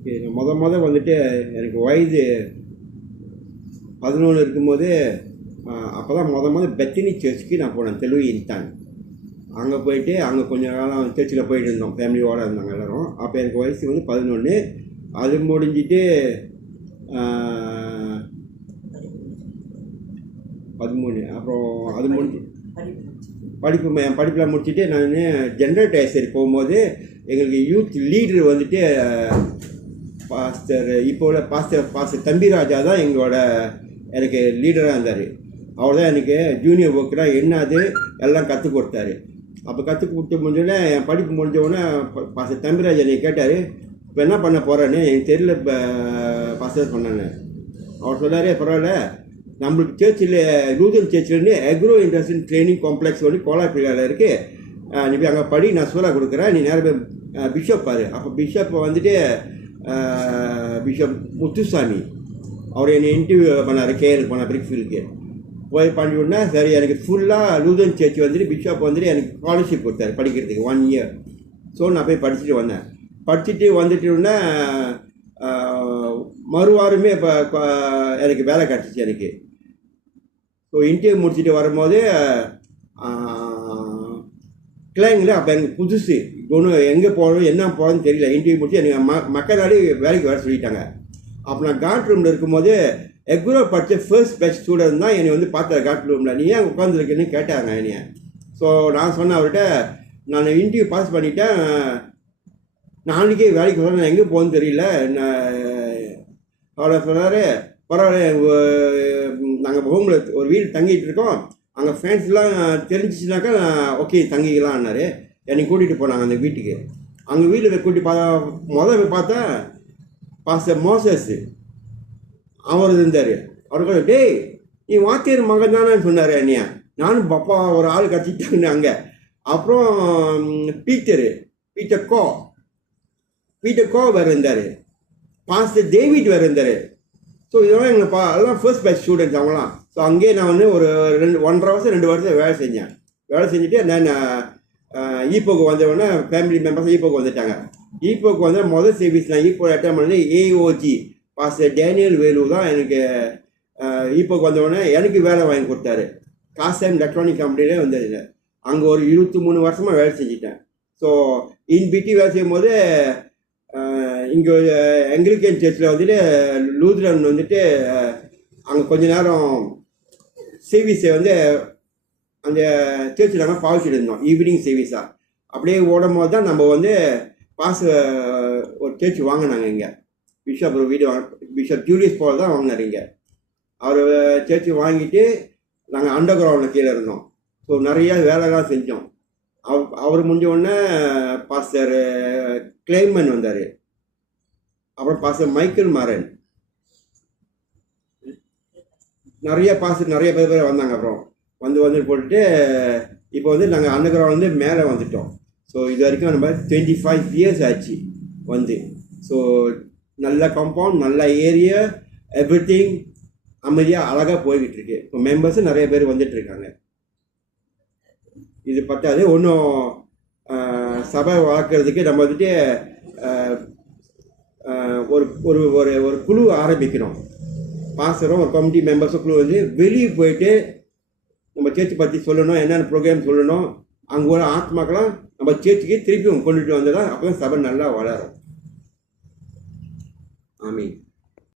நான் வந்துட்டு எனக்கு வயது 11 இருக்கும்போது அப்போ தான் பெத்தினி சர்ச்சுக்கு நான் போனேன், தெலுங்கு இன்தான். அங்கே போயிட்டு அங்கே கொஞ்சம் காலம் சர்ச்சில் போயிட்டு இருந்தோம், ஃபேமிலியோடு இருந்தாங்க எல்லோரும். அப்போ எனக்கு வயசு 11. அது முடிஞ்சிட்டு 13. அப்புறம் அது முடிஞ்சு படிப்பில் முடிச்சுட்டு நான் ஜென்ரல் டேசரி போகும்போது எங்களுக்கு யூத் லீடர் வந்துட்டு இப்போ உள்ள பாஸ்டர் தம்பிராஜா தான் எனக்கு லீடராக இருந்தார். அவர் தான் எனக்கு ஜூனியர் ஒர்க்கராக என்னது எல்லாம் கற்றுக் கொடுத்தாரு. அப்போ கற்றுக் கொடுத்து முடிஞ்சோடனே என் படிப்பு முடிஞ்சோடனே பாஸ்டர் தம்பிராஜா என்னை கேட்டார், இப்போ என்ன பண்ண போகிறேன்னு. எனக்கு தெரியல பாஸ்டர் பண்ணேன்னு. அவர் சொன்னார், பரவாயில்ல, நம்மளுக்கு சர்ச்சில் லூதரன் சர்ச்சிலேருந்து அக்ரோ இண்டஸ்ட்ரியல் ட்ரைனிங் காம்ப்ளெக்ஸ் வந்து கோலாப்பிரியாவில் இருக்குது, நீ போய் அங்கே படி, நான் சூழா கொடுக்குறேன், நீ நேரம் போய் பிஷப் பாரு. அப்போ பிஷப் வந்துட்டு பிஷப் முத்துசாமி அவர் என்னை இன்டர்வியூ பண்ணார், கேஎல் போனார் பிரிக்ஃபீல்டுக்கு. போய் பண்ணிவிடனே சரி, எனக்கு ஃபுல்லாக லூதரன் சர்ச் வந்துட்டு பிஷப் வந்துட்டு எனக்கு ஸ்காலர்ஷிப் கொடுத்தாரு படிக்கிறதுக்கு 1 இயர். ஸோ நான் போய் படிச்சுட்டு வந்தேன். படிச்சுட்டு வந்துட்டோன்னே மறுவாரமே இப்போ எனக்கு வேலை கிடச்சிச்சு எனக்கு. ஸோ இன்டர்வியூ முடிச்சுட்டு வரும்போது கிளைங்கில் அப்போ எனக்கு புதுசு ஒன்றும் எங்கே போகணும் என்ன போகணும்னு தெரியல. இன்டர்வியூ முடிச்சு எனக்கு மக்களாடி வேலைக்கு வர சொல்லிட்டாங்க. அப்போ நான் காட் ரூமில் இருக்கும்போது எக்ரோ படித்த ஃபர்ஸ்ட் பேட்ச் ஸ்டூடெண்ட் தான் என்னை வந்து பார்த்தார் காட் ரூமில். நீ ஏன் உட்காந்துருக்குன்னு கேட்டாங்க என்னைய. ஸோ நான் சொன்னேன் அவர்கிட்ட, நான் இன்டர்வியூ பாஸ் பண்ணிட்டேன், நாளைக்கே வேலைக்கு வரேன், நான் எங்கே போகணுன்னு தெரியல. அவரை சொன்னார், பரவாயில்ல, நாங்கள் ஹோமில் ஒரு வீடு தங்கிட்டு இருக்கோம், அங்கே ஃப்ரெண்ட்ஸ்லாம் தெரிஞ்சிச்சுனாக்கா ஓகே தங்கிக்கலாம்னாரு. என்னை கூட்டிகிட்டு போனாங்க அந்த வீட்டுக்கு. அங்கே வீட்டில் கூட்டி போய் பார்த்தா பாஸ்டர் மோசஸ் அவர் இருந்தார். அவருக்கு, டேய் நீ வாத்தியார் மகன் தானே சொன்னார் என்னையா. நானும் பப்பா ஒரு ஆள் கட்டிட்டாங்க அங்கே. அப்புறம் பீட்டர் கோ வேறு இருந்தார், பாஸ்டர் டேவிட் வேறு இருந்தார். ஸோ இதெல்லாம் எங்களை அதெல்லாம் ஃபர்ஸ்ட் பேட்ச் ஸ்டூடெண்ட்ஸ் அவங்களாம். ஸோ அங்கேயே நான் வந்து ஒரு 1.5 வருஷம் 2 வருஷம் வேலை செஞ்சேன். வேலை செஞ்சுட்டு நான் ஈப்போக்கு வந்தவுடனே ஃபேமிலி மெம்பர்ஸ் ஈப்போக்கு வந்துட்டாங்க. ஈப்போக்கு வந்து முதல் சர்வீஸ் நான் ஈப்போ அட்டன் பண்ணது ஏஓஜி பாஸ்டர் டேனியல் வேலு தான் எனக்கு ஈப்போக்கு வந்தவுடனே எனக்கு வேலை வாங்கி கொடுத்தாரு. காஸ்டைம் எலக்ட்ரானிக் கம்பெனிலே வந்தது. அங்கே ஒரு 23 வருஷமாக வேலை செஞ்சுட்டேன். ஸோ இன்பிட்டி வேலை செய்யும்போது இங்கே ஆங்கிலிக்கன் சர்ச்சில் வந்துட்டு லூதரன் வந்துட்டு அங்கே கொஞ்ச நேரம் சர்வீஸை வந்து அந்த சர்ச்சில் நாங்கள் பாவிச்சுட்டு இருந்தோம், ஈவினிங் சர்வீஸாக. அப்படியே ஓடும் போது தான் நம்ம வந்து ஒரு சர்ச் வாங்கினாங்க இங்கே. பிஷப் வீடு பிஷப் ஜூலியஸ் போல் தான் வாங்கினார் இங்கே. அவர் சர்ச்சு வாங்கிட்டு நாங்கள் அண்டர் கிரவுண்டில் கீழே இருந்தோம். ஸோ நிறையா வேலைலாம் செஞ்சோம். அவர் முடிஞ்ச உடனே பாஸ்டர் கிளைமன் வந்தார். அப்புறம் பாஸ்டர் மைக்கேல் மாரன், நிறைய பாஸ்டர் நிறைய பேர் வந்தாங்க. அப்புறம் வந்து போட்டுட்டு இப்போ வந்து நாங்கள் அண்டர் கிரவுண்ட் வந்து மேலே வந்துட்டோம். ஸோ இது வரைக்கும் நம்ம 25 இயர்ஸ் ஆச்சு வந்து. ஸோ நல்ல காம்பவுண்ட், நல்ல ஏரியா, எவ்ரிதிங் அமைதியாக அழகாக போய்கிட்டு இருக்கு. இப்போ மெம்பர்ஸும் நிறைய பேர் வந்துட்டுருக்காங்க. இது பத்தாது, ஒன்றும் சபை வளர்க்குறதுக்கு நம்ம வந்துட்டு ஒரு ஒரு ஒரு ஒரு குழு ஆரம்பிக்கணும். பாஸ்டரும் ஒரு கமிட்டி மெம்பர்ஸும் குழு வந்து வெளியே போயிட்டு நம்ம சேர்ச்சி பற்றி சொல்லணும், என்னென்ன ப்ரோக்ராம் சொல்லணும். அங்கே உள்ள ஆத்மாக்கெல்லாம் நம்ம சேர்ச்சிக்கு திருப்பி கொண்டுட்டு வந்ததான் அப்போ தான் சபை நல்லா வளரும். ஆமீன்.